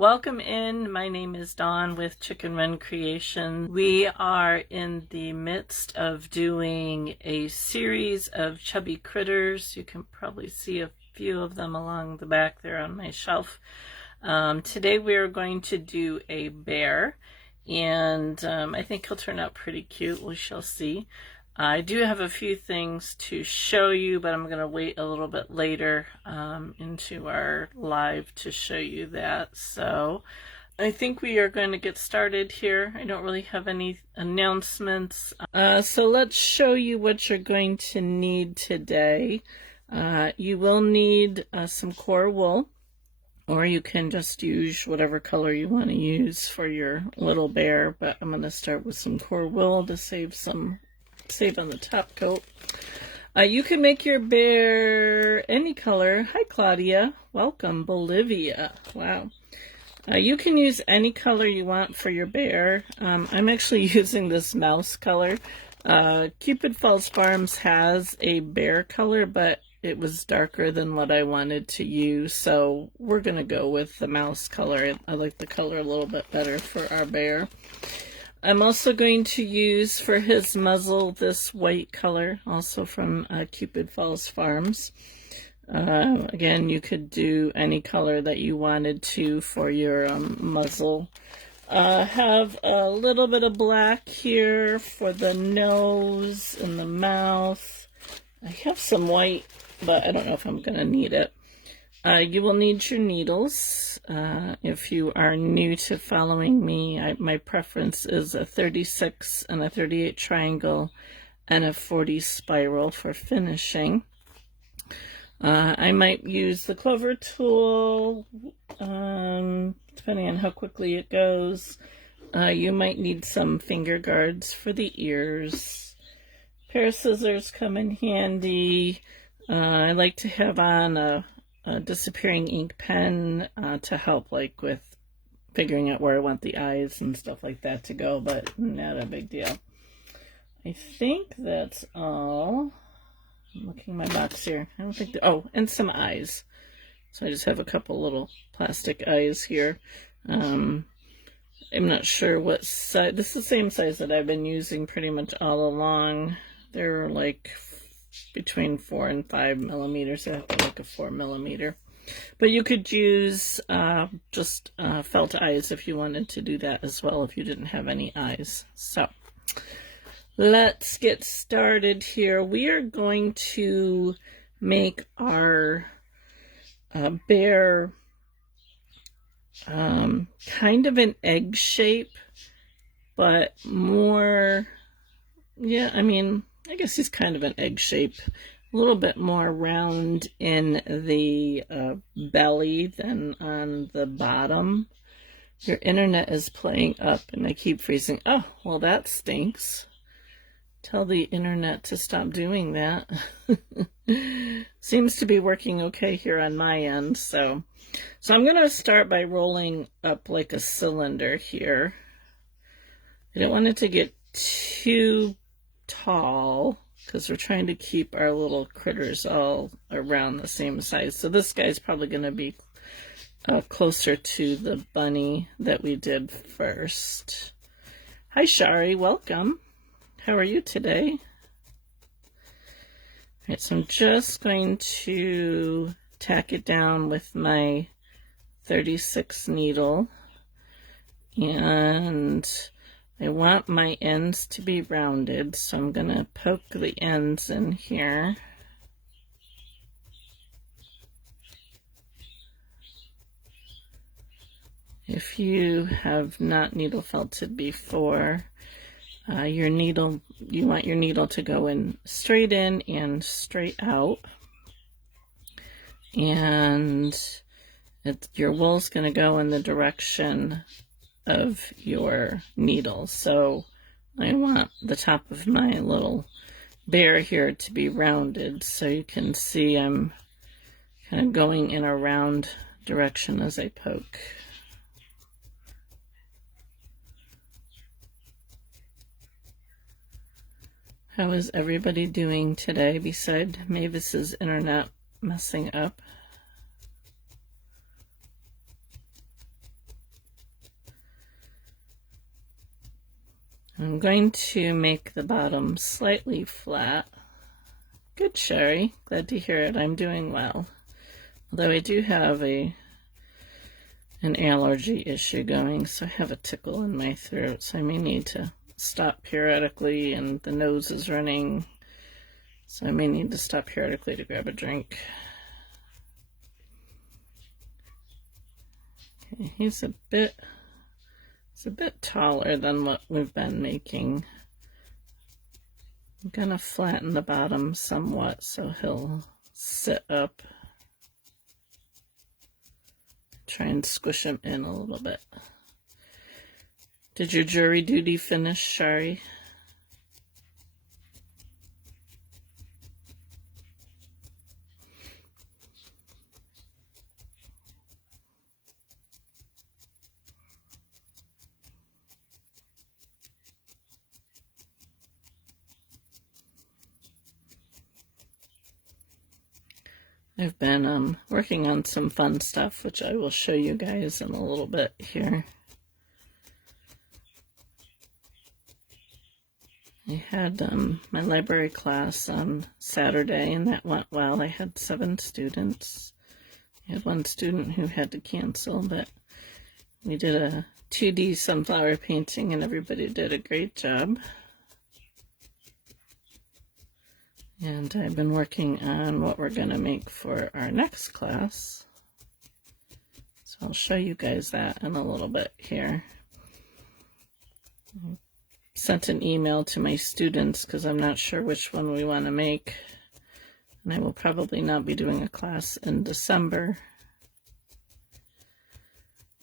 Welcome in. My name is Dawn with Chicken Run Creation. We are in the midst of doing a series of chubby critters. You can probably see a few of them along the back there on my shelf. Today we are going to do a bear, and I think he'll turn out pretty cute. We shall see. I do have a few things to show you, but I'm going to wait a little bit later into our live to show you that. So I think we are going to get started here. I don't really have any announcements. So let's show you what you're going to need today. You will need some core wool, or you can just use whatever color you want to use for your little bear, but I'm going to start with some core wool to save on the top coat. You can make your bear any color. Hi, Claudia. Welcome, Bolivia. Wow. You can use any color you want for your bear. I'm actually using this mouse color. Cupid Falls Farms has a bear color, but it was darker than what I wanted to use, so we're going to go with the mouse color. I like the color a little bit better for our bear. I'm also going to use for his muzzle this white color, also from Cupid Falls Farms. Again, you could do any color that you wanted to for your muzzle. Have a little bit of black here for the nose and the mouth. I have some white, but I don't know if I'm going to need it. You will need your needles. If you are new to following me, my preference is a 36 and a 38 triangle and a 40 spiral for finishing. I might use the clover tool, depending on how quickly it goes. You might need some finger guards for the ears. A pair of scissors come in handy. I like to have on a disappearing ink pen to help with figuring out where I want the eyes and stuff like that to go, but not a big deal. I think that's all. I'm looking at my box here. I don't think and some eyes. So I just have a couple little plastic eyes here. I'm not sure what size. This is the same size that I've been using pretty much all along. They're like between 4 and 5 millimeters. I have a 4 millimeter. But you could use just felt eyes if you wanted to do that as well, if you didn't have any eyes. So let's get started here. We are going to make our bear kind of an egg shape, but more, I guess he's kind of an egg shape, a little bit more round in the belly than on the bottom. Your internet is playing up and I keep freezing. Oh, well, that stinks. Tell the internet to stop doing that. Seems to be working okay here on my end. So I'm going to start by rolling up like a cylinder here. I don't want it to get too tall because we're trying to keep our little critters all around the same size. So this guy's probably going to be closer to the bunny that we did first. Hi, Shari. Welcome. How are you today? All right, so I'm just going to tack it down with my 36 needle, and I want my ends to be rounded, so I'm going to poke the ends in here. If you have not needle felted before, you want your needle to go in and straight out, and your wool's going to go in the direction of your needle. So I want the top of my little bear here to be rounded, so you can see I'm kind of going in a round direction as I poke. How is everybody doing today beside Mavis's internet messing up? going to make the bottom slightly flat. Good, Sherry. Glad to hear it. I'm doing well. Although I do have an allergy issue going, so I have a tickle in my throat, so I may need to stop periodically, and the nose is running, so I may need to stop periodically to grab a drink. Okay, he's a bit taller than what we've been making. I'm gonna flatten the bottom somewhat so he'll sit up. Try and squish him in a little bit. Did your jury duty finish, Shari? I've been working on some fun stuff, which I will show you guys in a little bit here. I had my library class on Saturday, and that went well. I had 7 students. I had 1 student who had to cancel, but we did a 2D sunflower painting, and everybody did a great job. And I've been working on what we're going to make for our next class. So I'll show you guys that in a little bit here. I sent an email to my students because I'm not sure which one we want to make. And I will probably not be doing a class in December.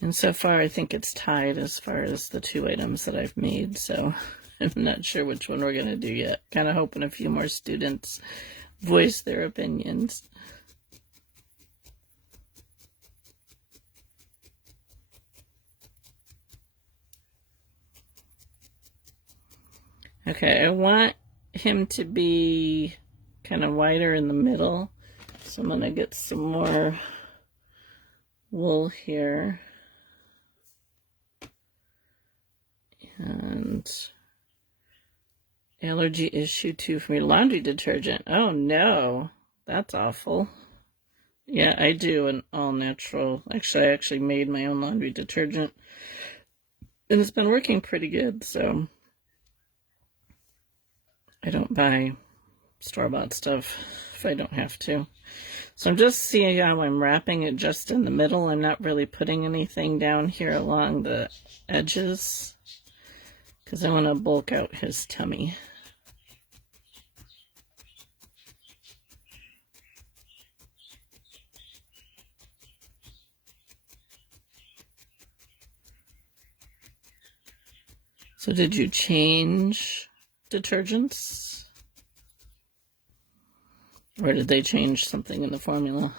And so far I think it's tied as far as the 2 items that I've made, so I'm not sure which one we're going to do yet. Kind of hoping a few more students voice their opinions. Okay, I want him to be kind of wider in the middle, so I'm going to get some more wool here. And allergy issue 2 for me. Laundry detergent. Oh no, that's awful. Yeah, I do an all natural. Actually, I actually made my own laundry detergent, and it's been working pretty good, so I don't buy store-bought stuff if I don't have to. So I'm just seeing how I'm wrapping it just in the middle. I'm not really putting anything down here along the edges, because I want to bulk out his tummy. So did you change detergents? Or did they change something in the formula?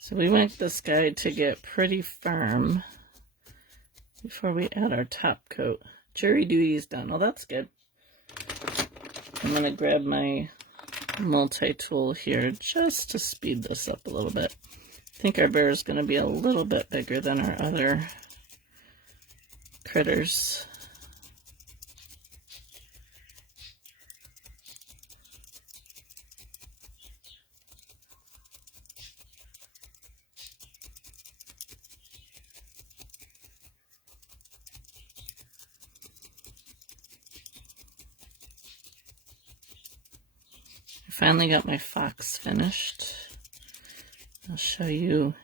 So we want this guy to get pretty firm before we add our top coat. Jury duty is done. Oh, that's good. I'm going to grab my multi-tool here just to speed this up a little bit. I think our bear is going to be a little bit bigger than our other critters. Finally got my fox finished. I'll show you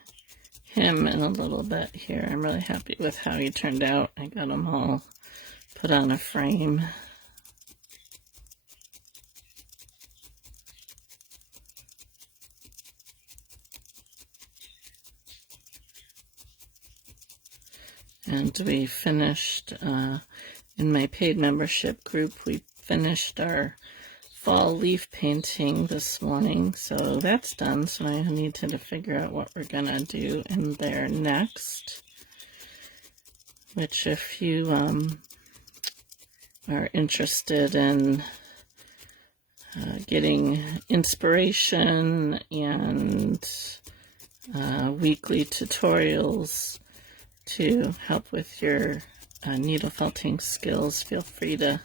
him in a little bit here. I'm really happy with how he turned out. I got him all put on a frame. And we finished, in my paid membership group, we finished our fall leaf painting this morning, so that's done. So I need to figure out what we're gonna do in there next, which if you are interested in getting inspiration and weekly tutorials, to help with your needle felting skills, feel free to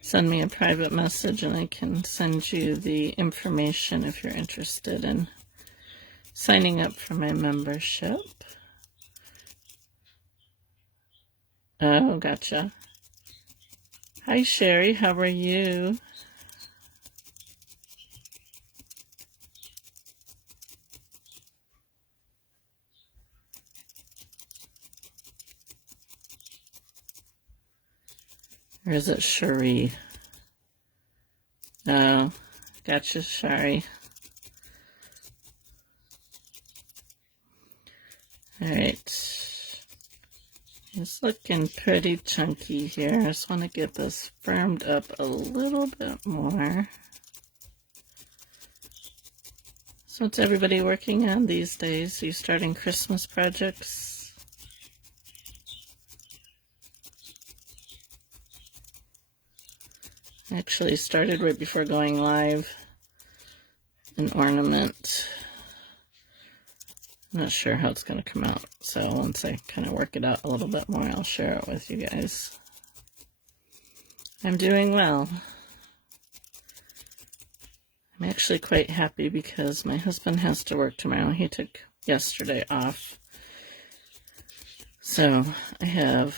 send me a private message and I can send you the information if you're interested in signing up for my membership. Oh, gotcha. Hi, Sherry. How are you? Or is it Cherie? Oh, gotcha, Shari. Alright. It's looking pretty chunky here. I just want to get this firmed up a little bit more. So what's everybody working on these days? Are you starting Christmas projects? I actually started right before going live an ornament. I'm not sure how it's going to come out, so once I kind of work it out a little bit more, I'll share it with you guys. I'm doing well. I'm actually quite happy because my husband has to work tomorrow. He took yesterday off. So I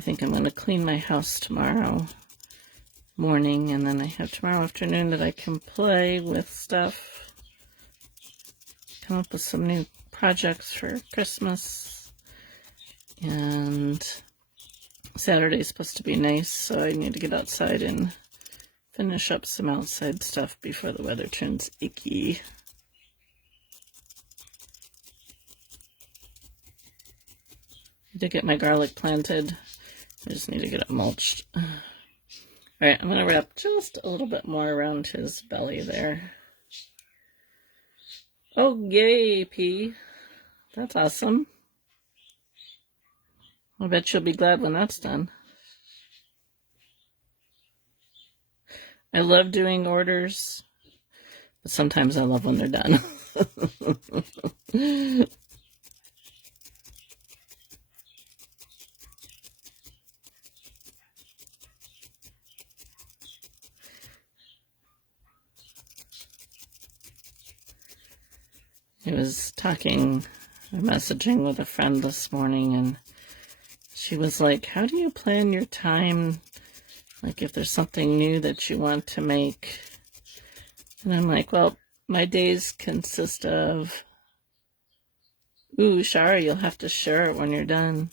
think I'm going to clean my house tomorrow morning, and then I have tomorrow afternoon that I can play with stuff, come up with some new projects for Christmas. And Saturday's supposed to be nice, so I need to get outside and finish up some outside stuff before the weather turns icky. I did get my garlic planted. I just need to get it mulched. Alright, I'm going to wrap just a little bit more around his belly there. Oh, yay, P. That's awesome. I bet you'll be glad when that's done. I love doing orders, but sometimes I love when they're done. I was messaging with a friend this morning, and she was like, how do you plan your time? Like, if there's something new that you want to make. And I'm like, well, my days consist of... Ooh, Shari, you'll have to share it when you're done.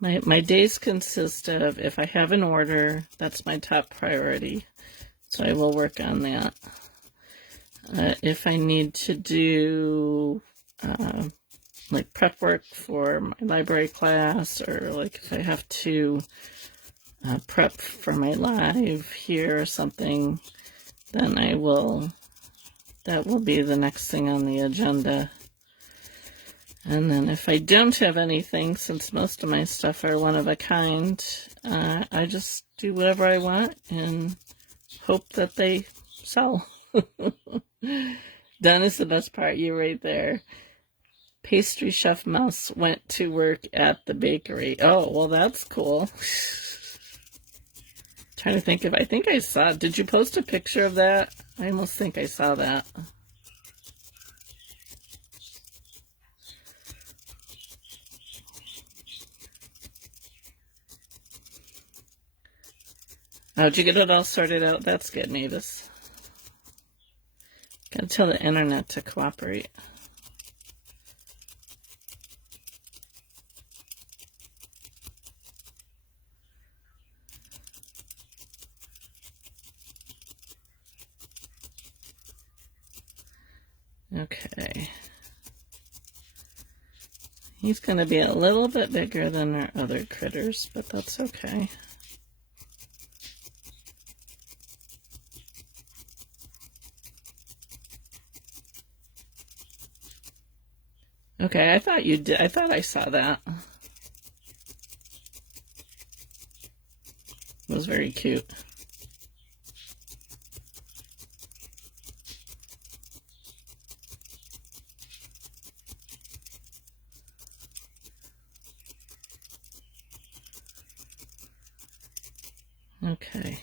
My days consist of, if I have an order, that's my top priority. So I will work on that. If I need to do like prep work for my library class, or like if I have to prep for my live here or something, then that will be the next thing on the agenda. And then if I don't have anything, since most of my stuff are one of a kind, I just do whatever I want and hope that they sell. Done is the best part. You right there. Pastry Chef Mouse went to work at the bakery. Oh, well, that's cool. Trying to think if I think I saw. Did you post a picture of that? I almost think I saw that. How'd you get it all sorted out? That's good, Navis. Gotta tell the internet to cooperate. Okay. He's gonna be a little bit bigger than our other critters, but that's okay. Okay, I thought you did. I thought I saw that. It was very cute. Okay.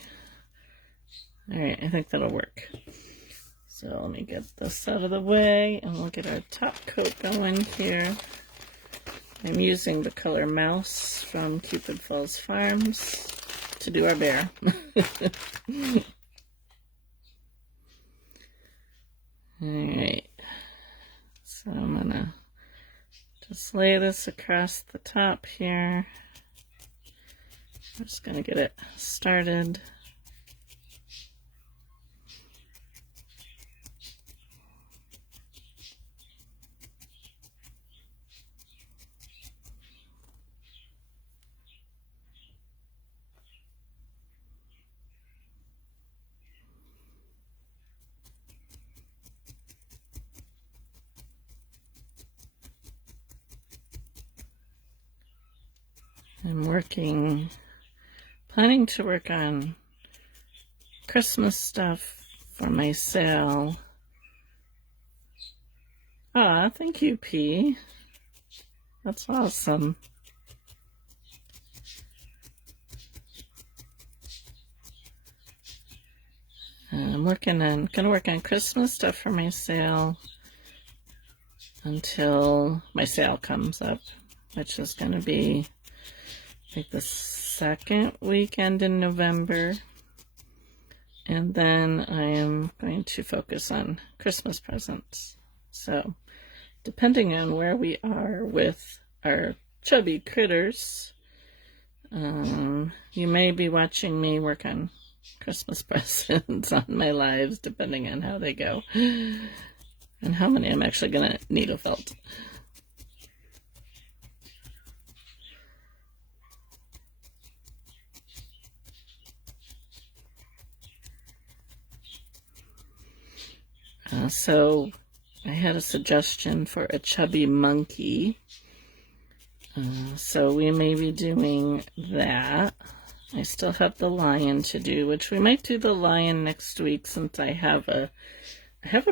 All right, I think that'll work. So let me get this out of the way and we'll get our top coat going here. I'm using the color Mouse from Cupid Falls Farms to do our bear. Alright, so I'm gonna just lay this across the top here. I'm just gonna get it started. I'm planning to work on Christmas stuff for my sale. Ah, thank you, P. That's awesome. I'm gonna work on Christmas stuff for my sale until my sale comes up, which is gonna be like the second weekend in November. And then I am going to focus on Christmas presents. So, depending on where we are with our chubby critters, you may be watching me work on Christmas presents on my lives, depending on how they go and how many I'm actually going to needle felt. So I had a suggestion for a chubby monkey. So we may be doing that. I still have the lion to do, which we might do the lion next week since I have a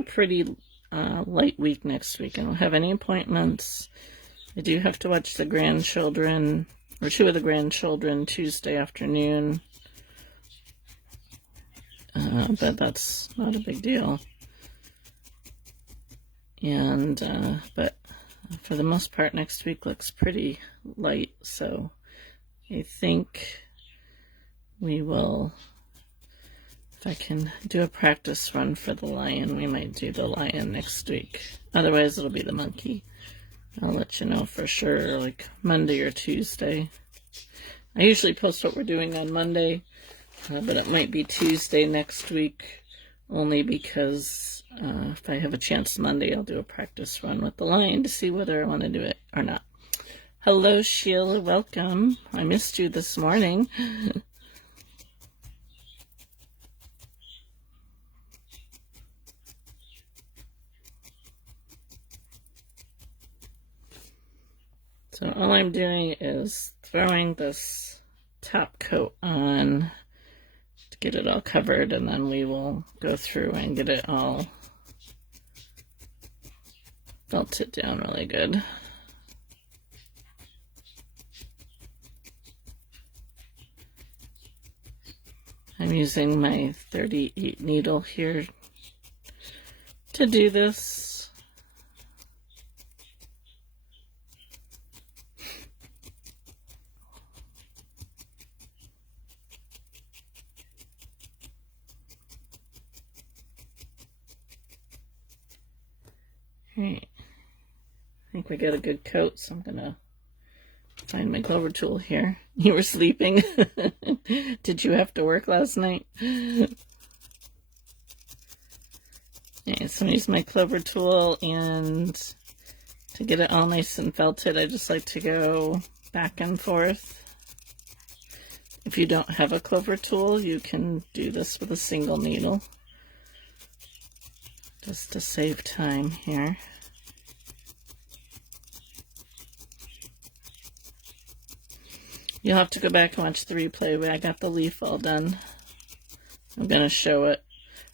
pretty light week next week. I don't have any appointments. I do have to watch the grandchildren, or two of the grandchildren, Tuesday afternoon. But that's not a big deal. And, but for the most part, next week looks pretty light, so I think we will, if I can do a practice run for the lion, we might do the lion next week. Otherwise, it'll be the monkey. I'll let you know for sure, like Monday or Tuesday. I usually post what we're doing on Monday, but it might be Tuesday next week, only because if I have a chance Monday, I'll do a practice run with the lion to see whether I want to do it or not. Hello, Sheila. Welcome. I missed you this morning. So all I'm doing is throwing this top coat on to get it all covered, and then we will go through and get it all felted down really good. I'm using my 38 needle here to do this. Alright, I think we got a good coat, so I'm gonna find my clover tool here. You were sleeping? Did you have to work last night? Yeah, so I use my clover tool, and to get it all nice and felted, I just like to go back and forth. If you don't have a clover tool, you can do this with a single needle, just to save time here. You'll have to go back and watch the replay where I got the leaf all done. I'm going to show it.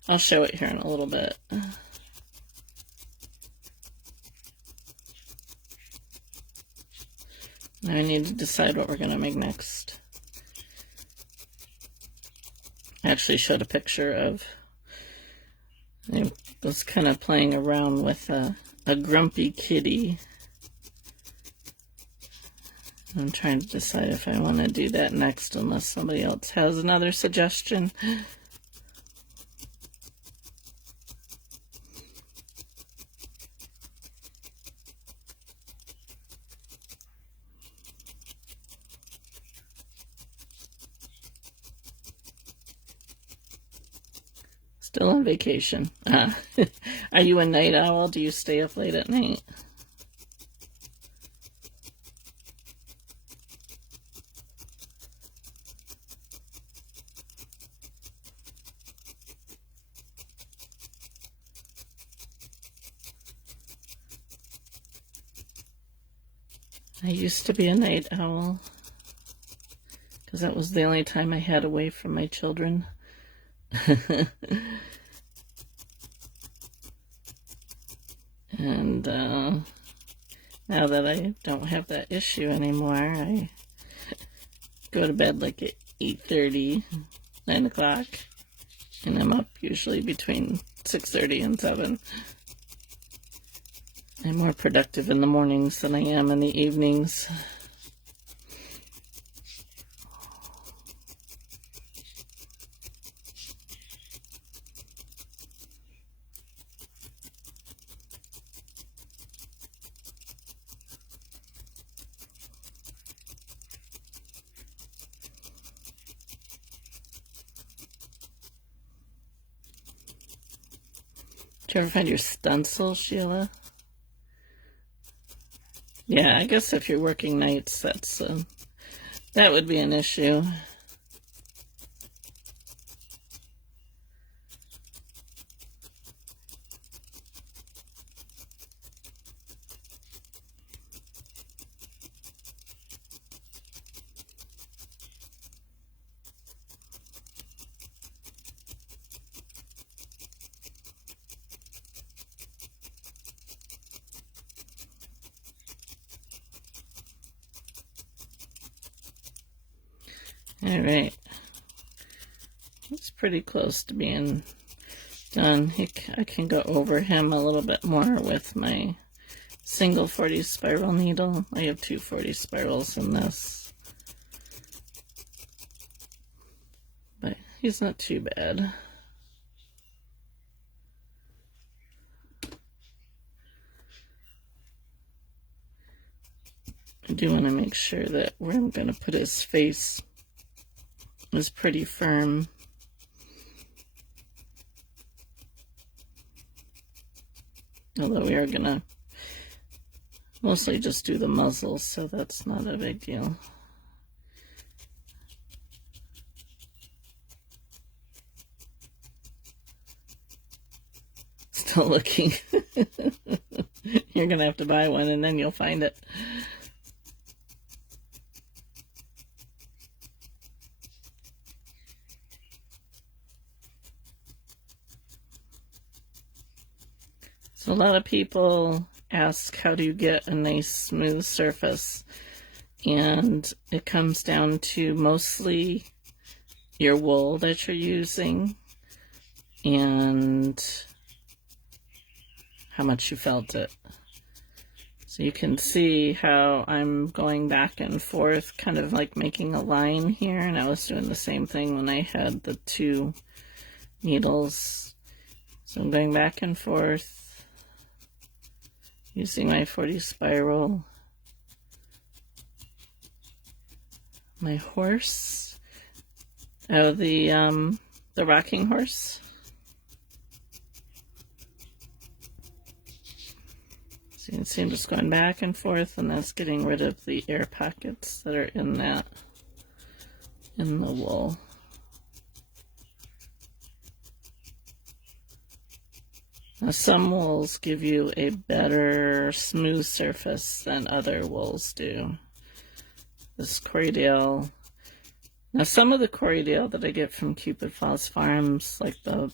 I'll show it here in a little bit. Now I need to decide what we're going to make next. I actually showed a picture of, I was kind of playing around with a grumpy kitty. I'm trying to decide if I want to do that next, unless somebody else has another suggestion. Still on vacation. Are you a night owl? Do you stay up late at night? I used to be a night owl because that was the only time I had away from my children. And now that I don't have that issue anymore, I go to bed like at 8:30, 9 o'clock, and I'm up usually between 6:30 and 7. I'm more productive in the mornings than I am in the evenings. Did you ever find your stencil, Sheila? Yeah, I guess if you're working nights, that would be an issue. All right, it's pretty close to being done. I can go over him a little bit more with my single 40 spiral needle. I have 2 40 spirals in this, but he's not too bad. I do want to make sure that where I'm going to put his face is pretty firm. Although we are going to mostly just do the muzzle, so that's not a big deal. Still looking. You're going to have to buy one and then you'll find it. So a lot of people ask, how do you get a nice smooth surface? And it comes down to mostly your wool that you're using and how much you felt it. So you can see how I'm going back and forth, kind of like making a line here, and I was doing the same thing when I had the 2 needles. So I'm going back and forth using my 40 spiral. My horse, the rocking horse. So you can see I'm just going back and forth, and that's getting rid of the air pockets that are in the wool. Now, some wools give you a better smooth surface than other wools do. This Corriedale. Now, some of the Corriedale that I get from Cupid Falls Farms, like the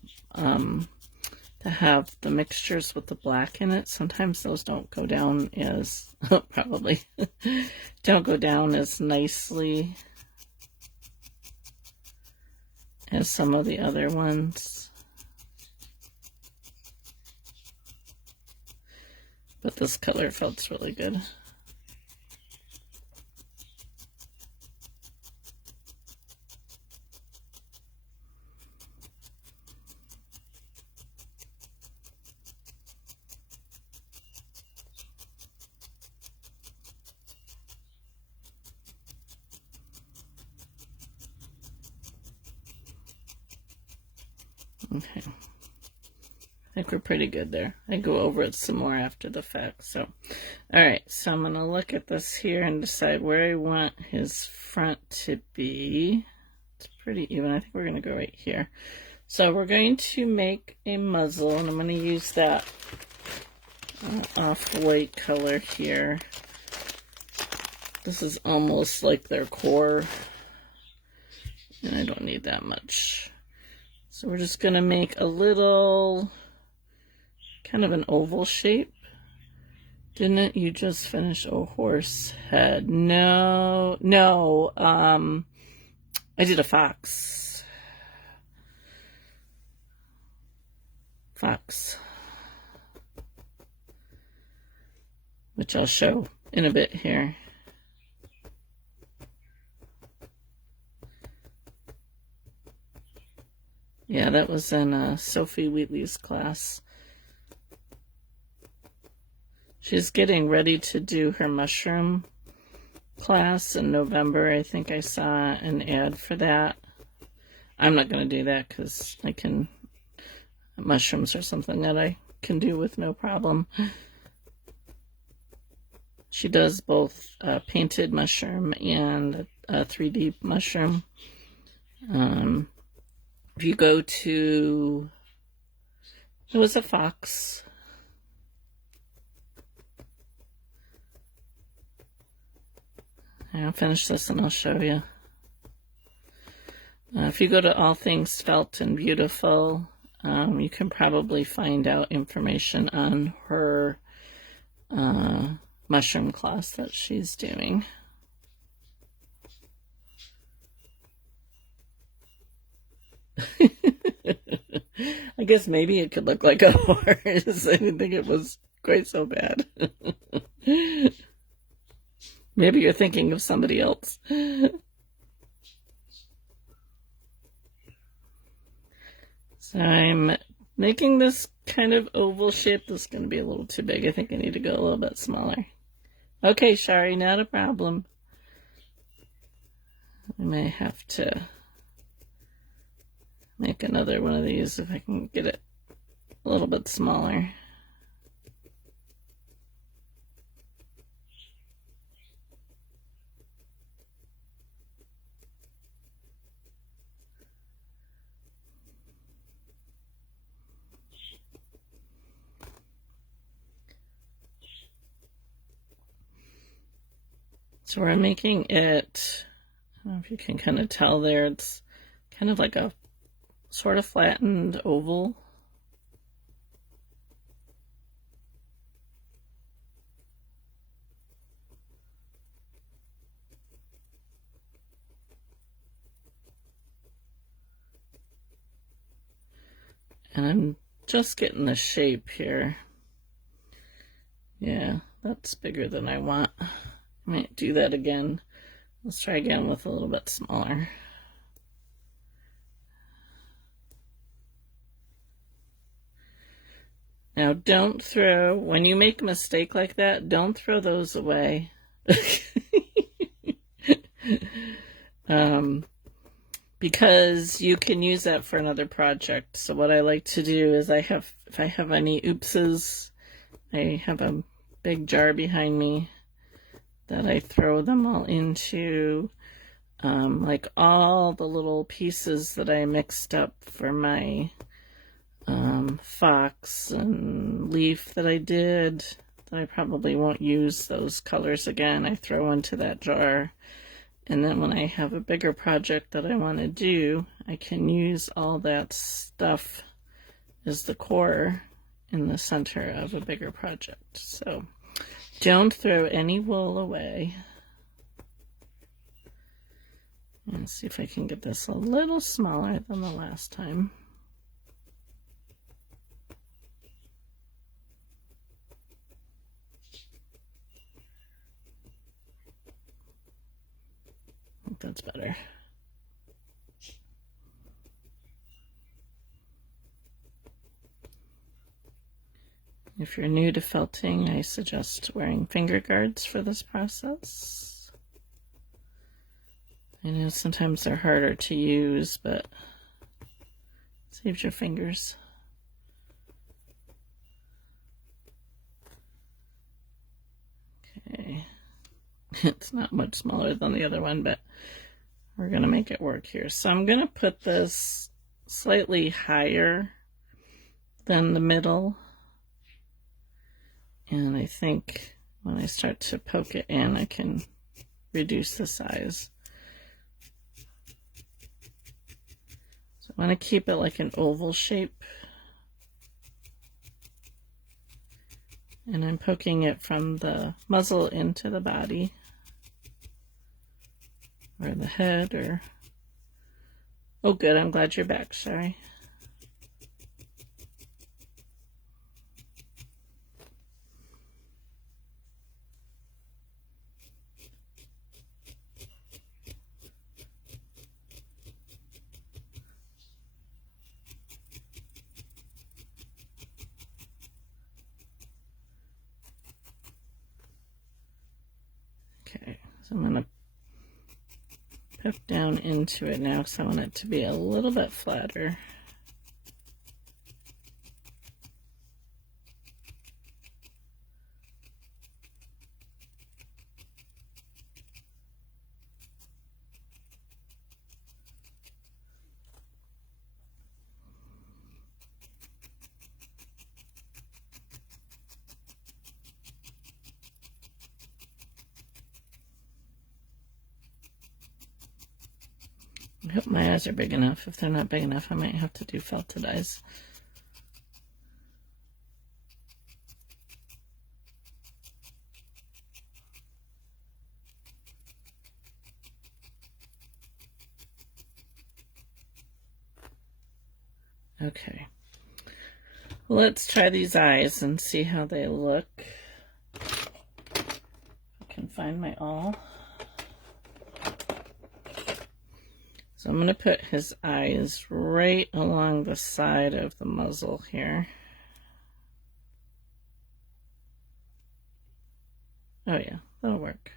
to have the mixtures with the black in it, sometimes those don't go down as probably don't go down as nicely as some of the other ones. But this color felt really good. Okay. I think we're pretty good there. I go over it some more after the fact. So, all right. So I'm going to look at this here and decide where I want his front to be. It's pretty even. I think we're going to go right here. So we're going to make a muzzle, and I'm going to use that off-white color here. This is almost like their core, and I don't need that much. So we're just going to make a little, kind of an oval shape. Didn't you just finish a horse head? No, I did a fox. Which I'll show in a bit here. Yeah, that was in Sophie Wheatley's class. She's getting ready to do her mushroom class in November. I think I saw an ad for that. I'm not going to do that because mushrooms are something that I can do with no problem. She does both painted mushroom and a 3D mushroom. If you go to, it was a fox. I'll finish this and I'll show you. If you go to All Things Felt and Beautiful, you can probably find out information on her mushroom class that she's doing. I guess maybe it could look like a horse. I didn't think it was quite so bad. Maybe you're thinking of somebody else. So I'm making this kind of oval shape. This is going to be a little too big. I think I need to go a little bit smaller. Okay, Shari, not a problem. I may have to make another one of these if I can get it a little bit smaller. So we're making it, I don't know if you can kind of tell there, it's kind of like a sort of flattened oval. And I'm just getting the shape here. Yeah, that's bigger than I want. I might do that again. Let's try again with a little bit smaller. Now don't throw, when you make a mistake like that, don't throw those away. Because you can use that for another project. So what I like to do is if I have any oopses, I have a big jar behind me that I throw them all into, like all the little pieces that I mixed up for my fox and leaf that I did, that I probably won't use those colors again, I throw into that jar. And then when I have a bigger project that I want to do, I can use all that stuff as the core in the center of a bigger project. So don't throw any wool away. And see if I can get this a little smaller than the last time. I think that's better. If you're new to felting, I suggest wearing finger guards for this process. I know sometimes they're harder to use, but saves your fingers. Okay, it's not much smaller than the other one, but we're gonna make it work here. So I'm gonna put this slightly higher than the middle. And I think when I start to poke it in, I can reduce the size. So I want to keep it like an oval shape. And I'm poking it from the muzzle into the body, or the head, or... Oh good, I'm glad you're back, sorry. Okay, so I'm going to poke down into it now because I want it to be a little bit flatter. I hope my eyes are big enough. If they're not big enough, I might have to do felted eyes. Okay. Let's try these eyes and see how they look. I can find my awl. So I'm going to put his eyes right along the side of the muzzle here. Oh yeah, that'll work.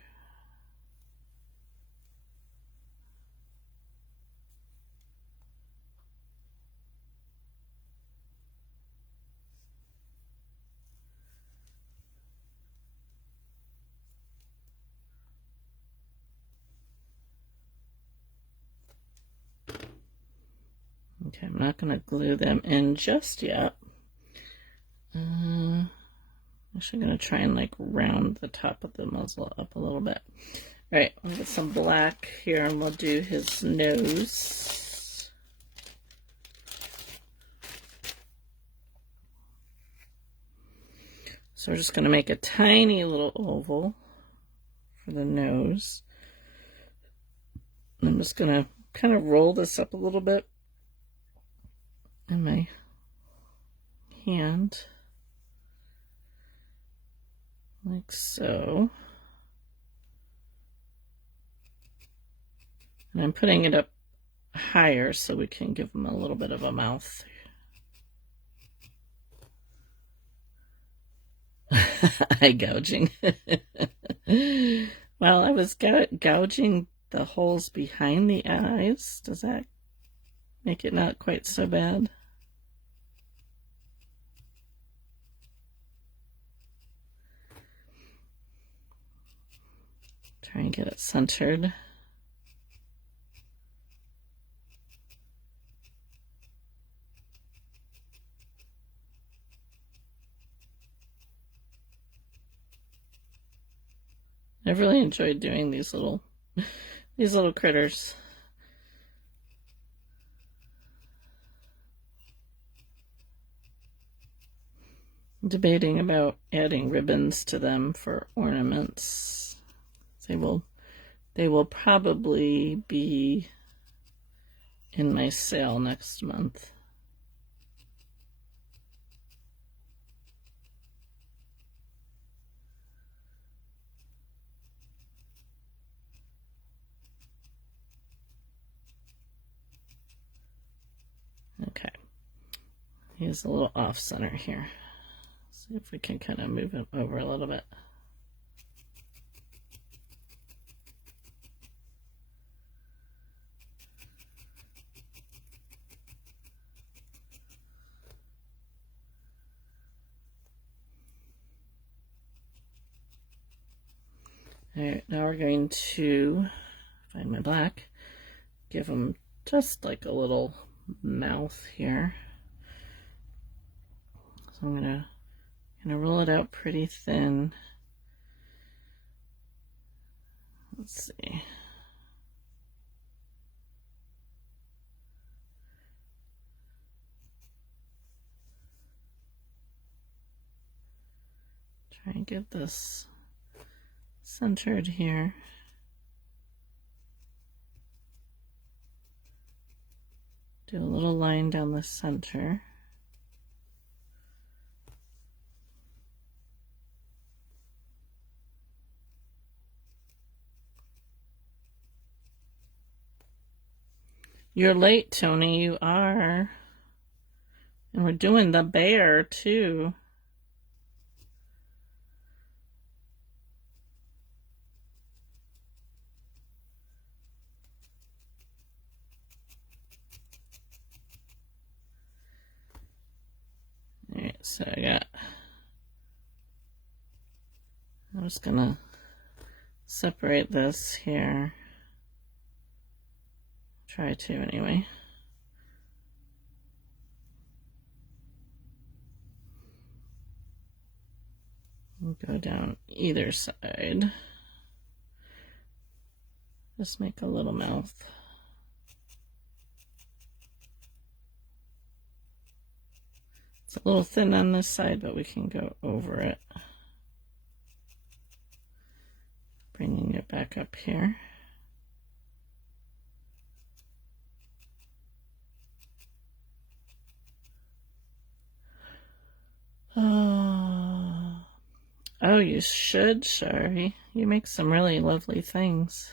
Okay, I'm not going to glue them in just yet. I'm actually going to try and like round the top of the muzzle up a little bit. All right, we'll get some black here and we'll do his nose. So we're just going to make a tiny little oval for the nose. I'm just going to kind of roll this up a little bit in my hand, like so. And I'm putting it up higher so we can give him a little bit of a mouth. Eye gouging. Well, I was gouging the holes behind the eyes. Does that make it not quite so bad? Try and get it centered. I've really enjoyed doing these little critters. I'm debating about adding ribbons to them for ornaments. They they will probably be in my sale next month. Okay, he's a little off center here. See if we can kind of move him over a little bit. All right, now we're going to find my black, give him just like a little mouth here. So I'm gonna roll it out pretty thin. Let's see. Try and get this centered here. Do a little line down the center. You're late, Tony. You are. And we're doing the bear, too. Alright, so I'm just gonna separate this here. Try to, anyway. We'll go down either side. Just make a little mouth. It's a little thin on this side, but we can go over it. Bringing it back up here. Oh, you should, Shari. You make some really lovely things.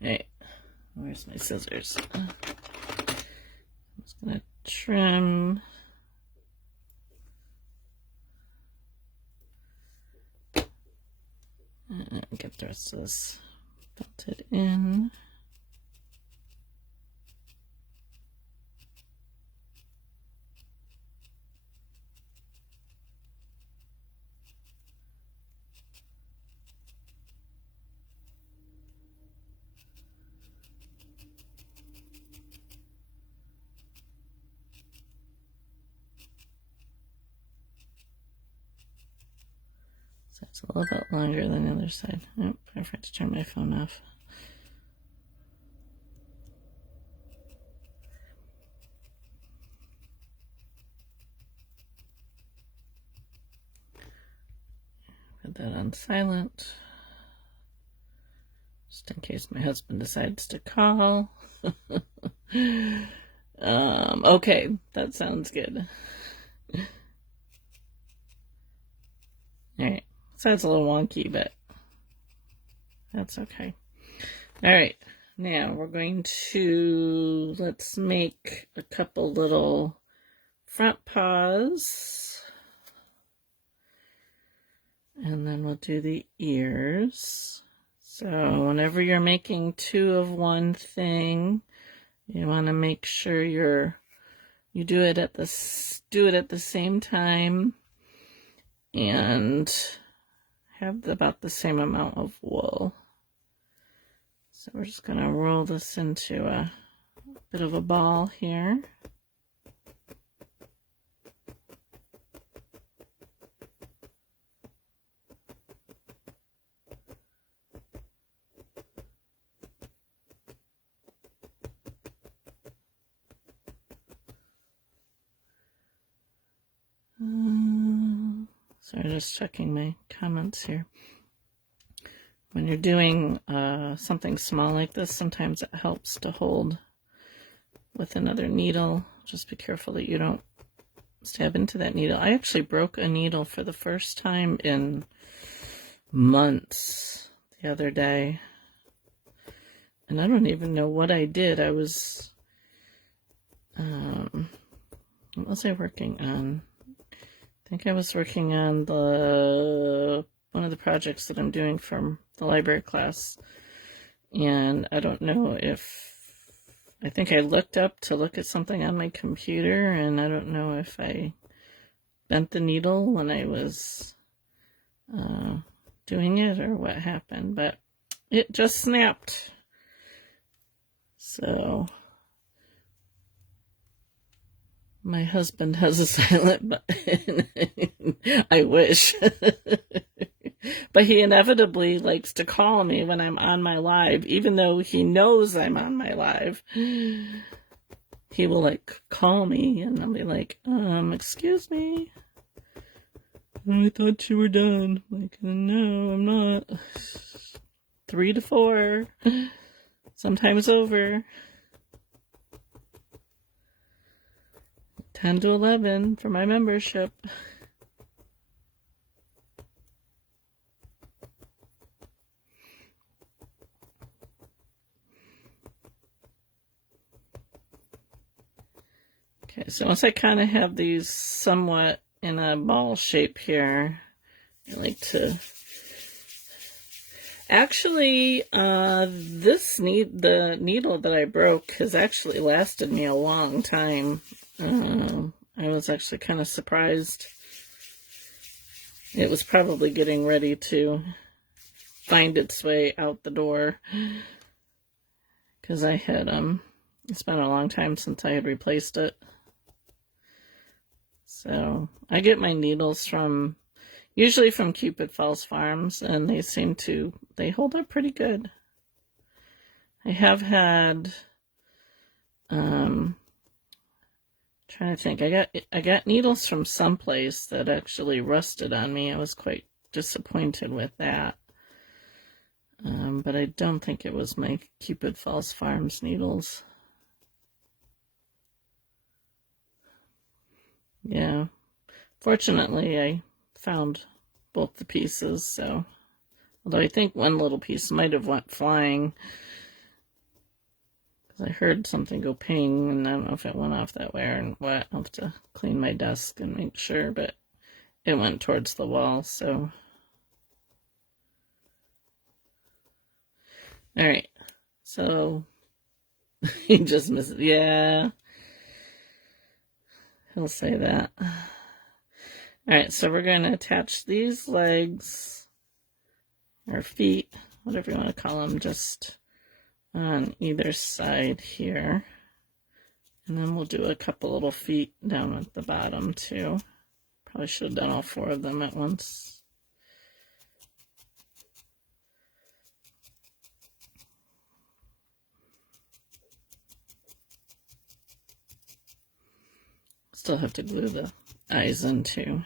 Hey, where's my scissors? I'm just gonna trim. And get the rest of this belted in. So it's a little bit longer than the other side. Oh, I forgot to turn my phone off. Put that on silent, just in case my husband decides to call. Okay, that sounds good. Alright, sounds a little wonky, but that's okay. Alright, now we're going to, let's make a couple little front paws. And then we'll do the ears. So whenever you're making two of one thing, you want to make sure you do it at the same time and have about the same amount of wool. So we're just going to roll this into a bit of a ball here. Sorry, just checking my comments here. When you're doing something small like this, sometimes it helps to hold with another needle. Just be careful that you don't stab into that needle. I actually broke a needle for the first time in months the other day. And I don't even know what I did. I was, what was I working on? I think I was working on one of the projects that I'm doing from the library class. And I don't know I think I looked up to look at something on my computer, and I don't know if I bent the needle when I was doing it or what happened, but it just snapped. So my husband has a silent button. I wish. But he inevitably likes to call me when I'm on my live, even though he knows I'm on my live. He will like call me and I'll be like, excuse me. I thought you were done. I'm like, no, I'm not. 3 to 4. Sometimes over. 10 to 11 for my membership. Okay, so once I kind of have these somewhat in a ball shape here, I like to... Actually, the needle that I broke has actually lasted me a long time. I was actually kind of surprised. It was probably getting ready to find its way out the door, because I had, it's been a long time since I had replaced it. So I get my needles usually from Cupid Falls Farms, and they hold up pretty good. I have had, trying to think, I got needles from someplace that actually rusted on me. I was quite disappointed with that. But I don't think it was my Cupid Falls Farms needles. Yeah. Fortunately, I found both the pieces, so... Although I think one little piece might have went flying. Because I heard something go ping, and I don't know if it went off that way or what. I'll have to clean my desk and make sure, but it went towards the wall, so... Alright, so... he just missed it. Yeah. He'll say that. Alright, so we're going to attach these legs, or feet, whatever you want to call them, just on either side here. And then we'll do a couple little feet down at the bottom too. Probably should have done all 4 of them at once. Still have to glue the eyes in too.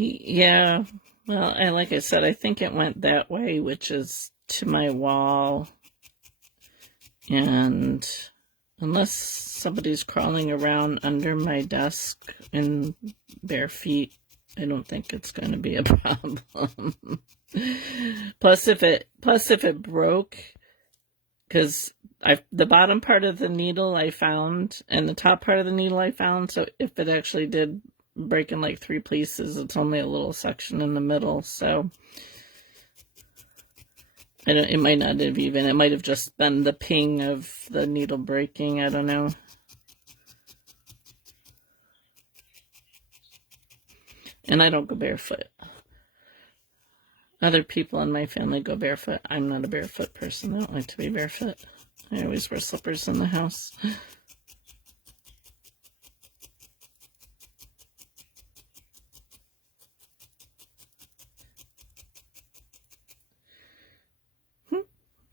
Yeah, well, like I said, I think it went that way, which is to my wall. And unless somebody's crawling around under my desk in bare feet, I don't think it's going to be a problem. Plus, if it broke, because the bottom part of the needle I found, and the top part of the needle I found, so if it actually did break in like 3 pieces, it's only a little section in the middle, so It might not have even, it might have just been the ping of the needle breaking. I don't know. And I don't go barefoot. Other people in my family go barefoot. I'm not a barefoot person. I don't like to be barefoot. I always wear slippers in the house.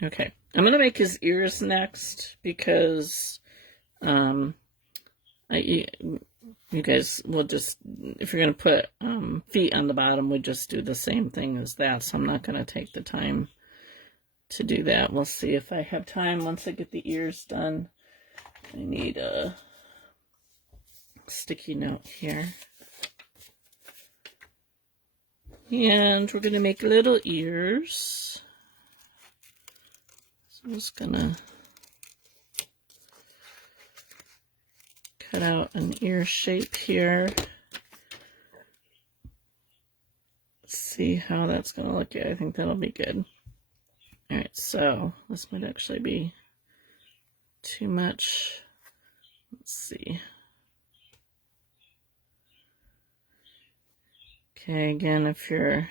Okay, I'm going to make his ears next because you guys will just, if you're going to put feet on the bottom, we just do the same thing as that. So I'm not going to take the time to do that. We'll see if I have time once I get the ears done. I need a sticky note here. And we're going to make little ears. So I'm just going to cut out an ear shape here. See how that's going to look. Yeah, I think that'll be good. All right, so this might actually be too much. Let's see. Okay, again, if you're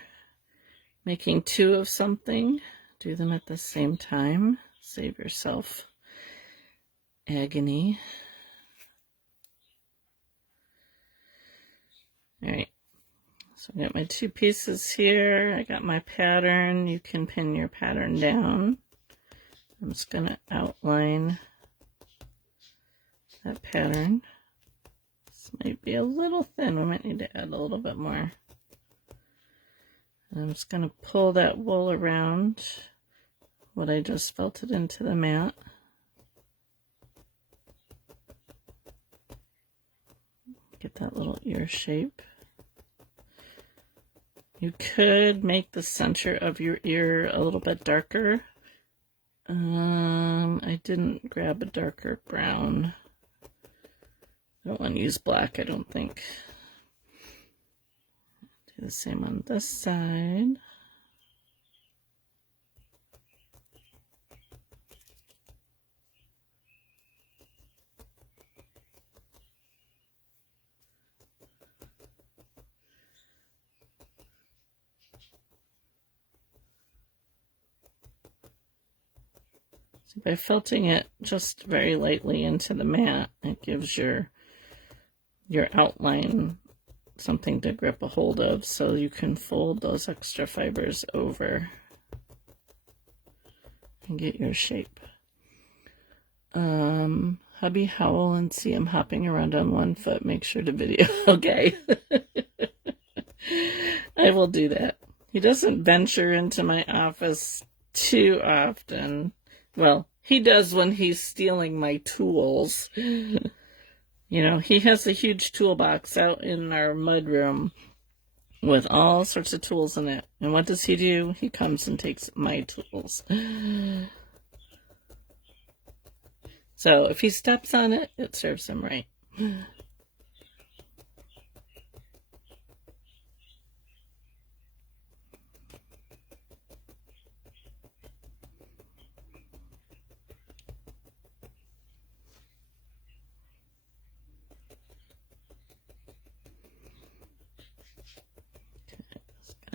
making two of something, do them at the same time. Save yourself agony. All right, so I got my two pieces here. I got my pattern. You can pin your pattern down. I'm just going to outline that pattern. This might be a little thin. We might need to add a little bit more. And I'm just going to pull that wool around what I just felted into the mat. Get that little ear shape. You could make the center of your ear a little bit darker. I didn't grab a darker brown. I don't want to use black, I don't think. Do the same on this side. So by felting it just very lightly into the mat, it gives your outline something to grip a hold of, so you can fold those extra fibers over and get your shape. Hubby howl and see him hopping around on one foot. Make sure to video. Okay. I will do that. He doesn't venture into my office too often. Well, he does when he's stealing my tools. You know, he has a huge toolbox out in our mudroom with all sorts of tools in it. And what does he do? He comes and takes my tools. So if he steps on it, it serves him right.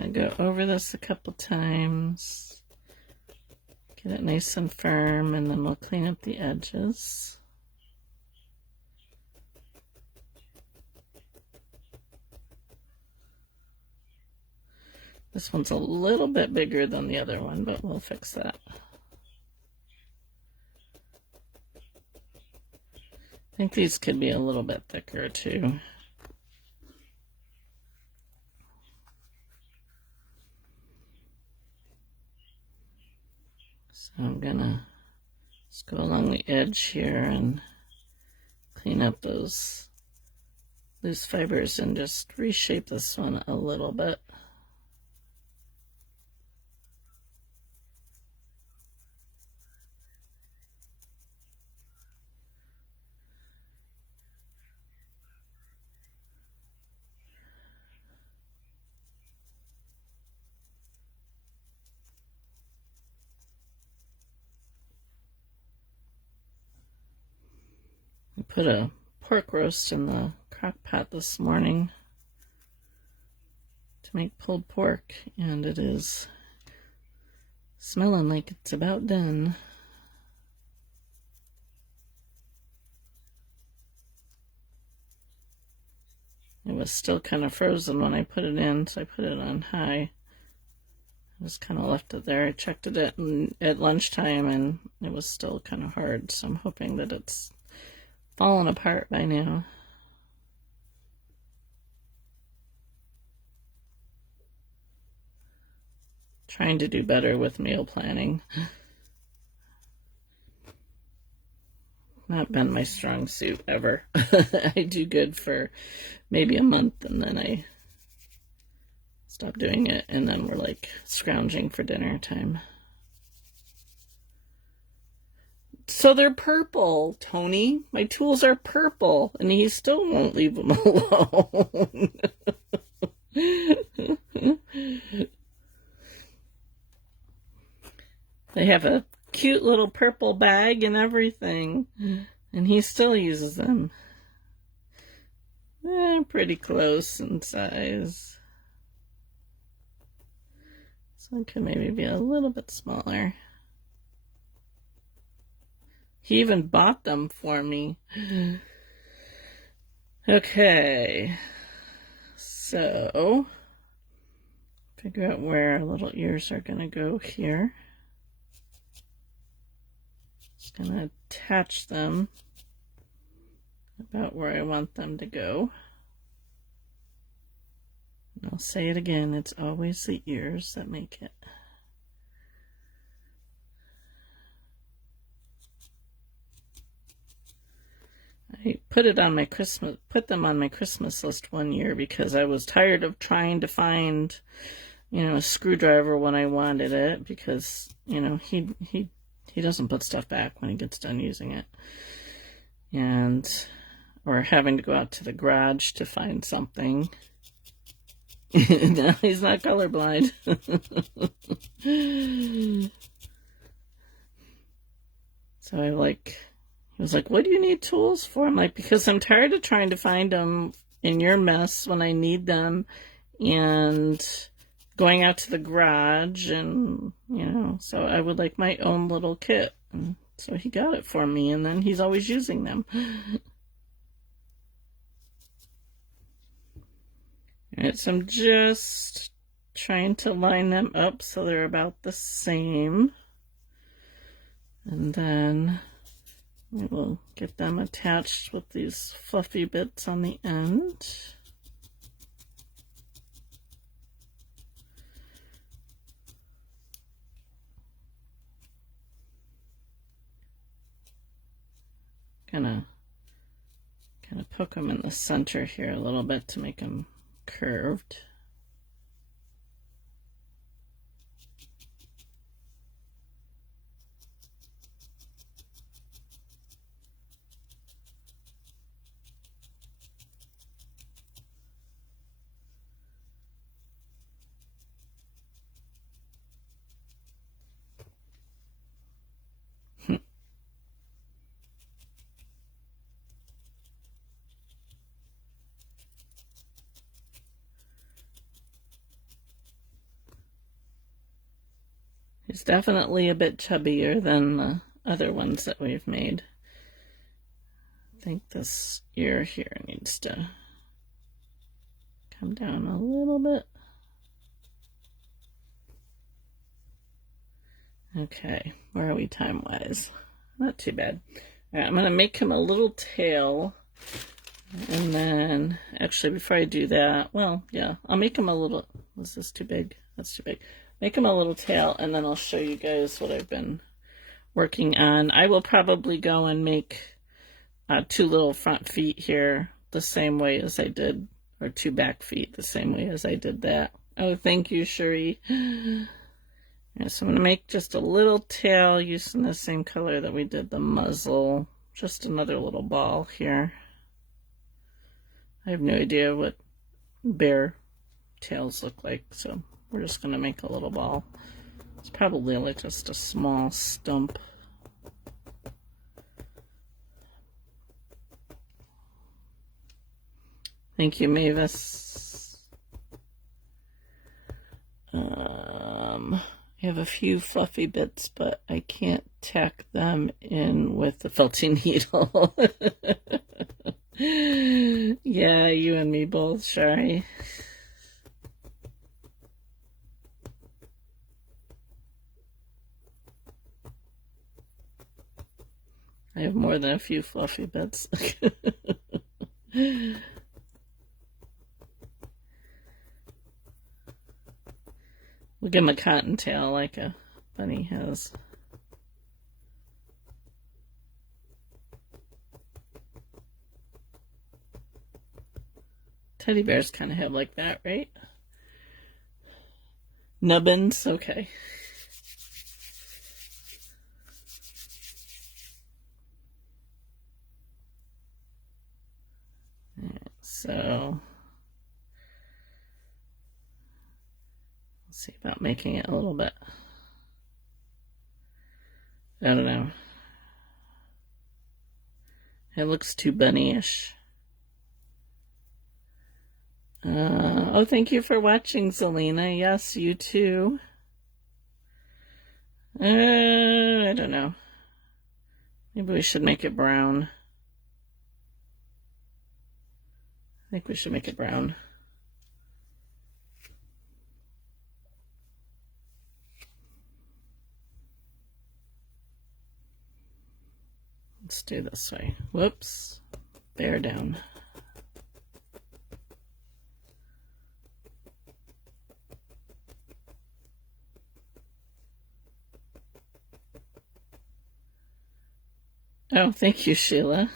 I'm going to go over this a couple times. Get it nice and firm, and then we'll clean up the edges. This one's a little bit bigger than the other one, but we'll fix that. I think these could be a little bit thicker too. So I'm gonna just go along the edge here and clean up those loose fibers and just reshape this one a little bit. I put a pork roast in the crock pot this morning to make pulled pork, and it is smelling like it's about done. It was still kind of frozen when I put it in, so I put it on high. I just kind of left it there. I checked it at lunchtime, and it was still kind of hard, so I'm hoping that it's fallen apart by now. Trying to do better with meal planning. Not been my strong suit ever. I do good for maybe a month, and then I stop doing it, and then we're like scrounging for dinner time. So they're purple, Tony. My tools are purple, and he still won't leave them alone. They have a cute little purple bag and everything, and he still uses them. Pretty close in size. This one could maybe be a little bit smaller. He even bought them for me. Okay, so figure out where our little ears are going to go here. Just going to attach them about where I want them to go. And I'll say it again, it's always the ears that make it. I put them on my Christmas list one year because I was tired of trying to find, a screwdriver when I wanted it, because, he doesn't put stuff back when he gets done using it. Or having to go out to the garage to find something. No, he's not colorblind. So he was like, what do you need tools for? I'm like, because I'm tired of trying to find them in your mess when I need them, and going out to the garage, and, so I would like my own little kit. And so he got it for me, and then he's always using them. Alright, so I'm just trying to line them up so they're about the same. And then we will get them attached with these fluffy bits on the end. Gonna kind of poke them in the center here a little bit to make them curved. He's definitely a bit chubbier than the other ones that we've made. I think this ear here needs to come down a little bit. Okay, where are we time-wise? Not too bad. All right, I'm going to make him a little tail. And then, actually, before I do that, well, yeah, I'll make him a little... Was this too big? That's too big. Make him a little tail, and then I'll show you guys what I've been working on. I will probably go and make 2 little front feet here the same way as I did, or 2 back feet the same way as I did that. Oh, thank you, Cherie. Yeah, so I'm going to make just a little tail using the same color that we did the muzzle. Just another little ball here. I have no idea what bear tails look like, so we're just going to make a little ball. It's probably like just a small stump. Thank you, Mavis. I have a few fluffy bits, but I can't tack them in with the felting needle. Yeah, you and me both, Shari. I have more than a few fluffy bits. We'll give him a cottontail like a bunny has. Teddy bears kind of have like that, right? Nubbins, okay. So, let's see about making it a little bit. I don't know. It looks too bunny-ish. Oh, thank you for watching, Zelina. Yes, you too. I don't know. Maybe we should make it brown. I think we should make it brown. Let's do this way. Whoops. Bear down. Oh, thank you, Sheila.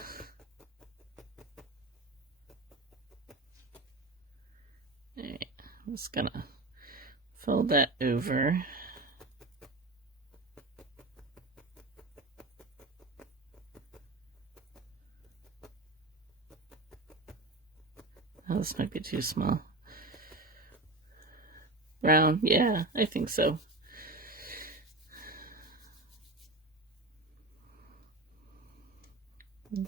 Alright, I'm just gonna fold that over. Oh, this might be too small. Brown, yeah, I think so.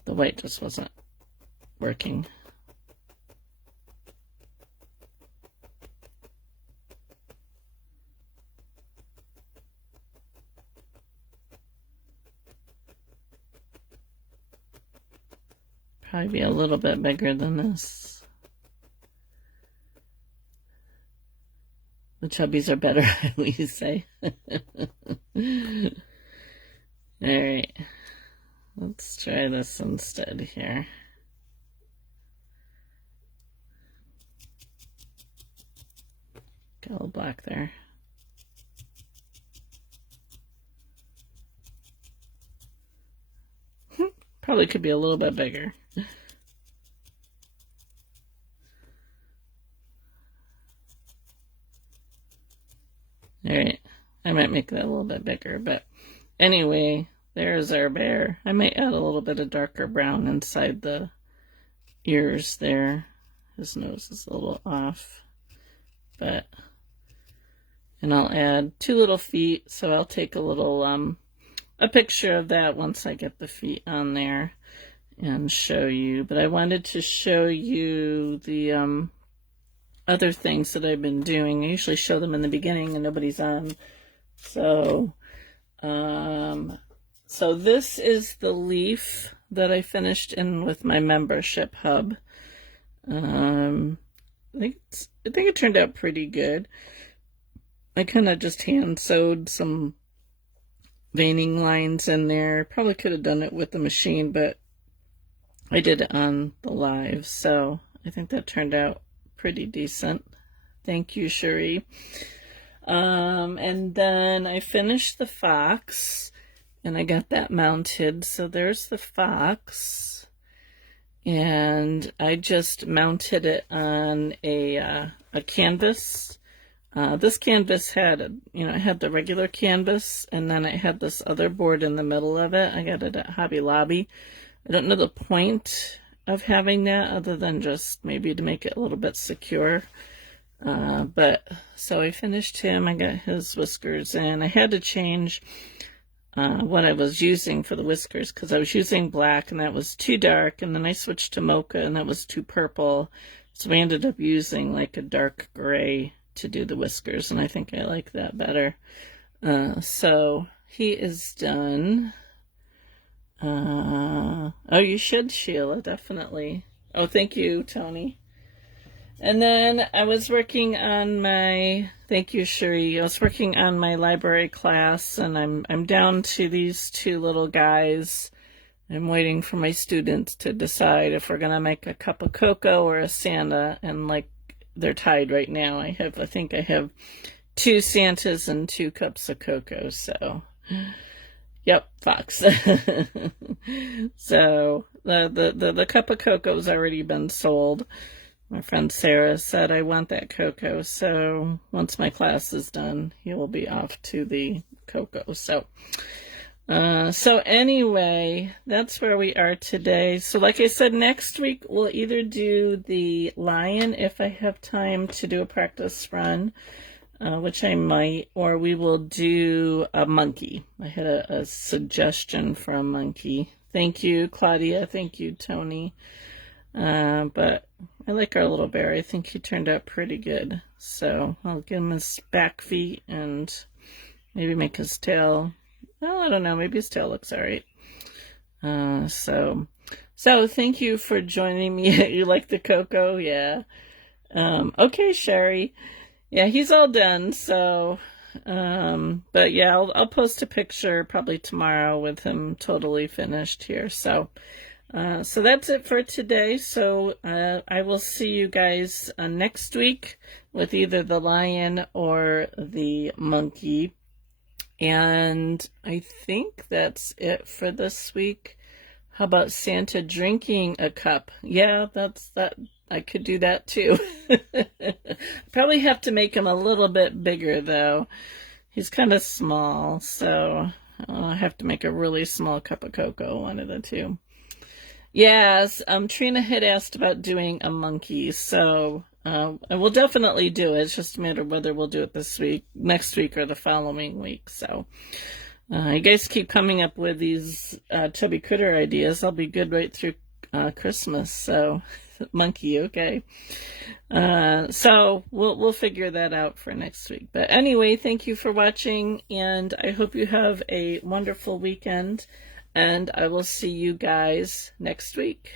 The white just wasn't working. Probably be a little bit bigger than this. The chubbies are better, I always say. Alright. Let's try this instead here. Got a little black there. Probably could be a little bit bigger. Alright, I might make that a little bit bigger, but anyway, there's our bear. I might add a little bit of darker brown inside the ears there. His nose is a little off, but, and I'll add 2 little feet, so I'll take a little, a picture of that once I get the feet on there and show you. But I wanted to show you the, other things that I've been doing. I usually show them in the beginning and nobody's on. So, so this is the leaf that I finished in with my membership hub. I think it turned out pretty good. I kind of just hand sewed some veining lines in there. Probably could have done it with the machine, but I did it on the live, so I think that turned out pretty decent. Thank you, Cherie. And then I finished the fox, and I got that mounted. So there's the fox, and I just mounted it on a canvas. This canvas had, it had the regular canvas, and then it had this other board in the middle of it. I got it at Hobby Lobby. I don't know the point of having that other than just maybe to make it a little bit secure. But so I finished him. I got his whiskers in. I had to change what I was using for the whiskers because I was using black and that was too dark, and then I switched to mocha and that was too purple. So we ended up using like a dark gray to do the whiskers, and I think I like that better. So he is done. Oh, you should, Sheila, definitely. Oh, thank you, Tony. And then I was working on my, thank you, Cherie. I was working on my library class, and I'm down to these two little guys. I'm waiting for my students to decide if we're gonna make a cup of cocoa or a Santa, and like they're tied right now. I think I have 2 Santas and 2 cups of cocoa, so yep, Fox. So the cup of cocoa's already been sold. My friend Sarah said, I want that cocoa, so once my class is done, he will be off to the cocoa. So anyway, that's where we are today. So like I said, next week we'll either do the lion if I have time to do a practice run, which I might, or we will do a monkey. I had a suggestion for a monkey. Thank you, Claudia. Thank you, Tony. But I like our little bear. I think he turned out pretty good. So I'll give him his back feet and maybe make his tail. Oh, I don't know. Maybe his tail looks all right. So thank you for joining me. You like the cocoa? Yeah. Okay, Sherry. Yeah, he's all done. So, but yeah, I'll post a picture probably tomorrow with him totally finished here. So that's it for today. So I will see you guys next week with either the lion or the monkey. And I think that's it for this week. How about Santa drinking a cup? Yeah, that. I could do that too. Probably have to make him a little bit bigger though. He's kind of small, so I'll have to make a really small cup of cocoa, one of the two. Yes, Trina had asked about doing a monkey, so I will definitely do it. It's just a matter of whether we'll do it this week, next week, or the following week. So you guys keep coming up with these Chubby Critter ideas. I'll be good right through Christmas. So monkey, okay. So we'll figure that out for next week. But anyway, thank you for watching, and I hope you have a wonderful weekend. And I will see you guys next week.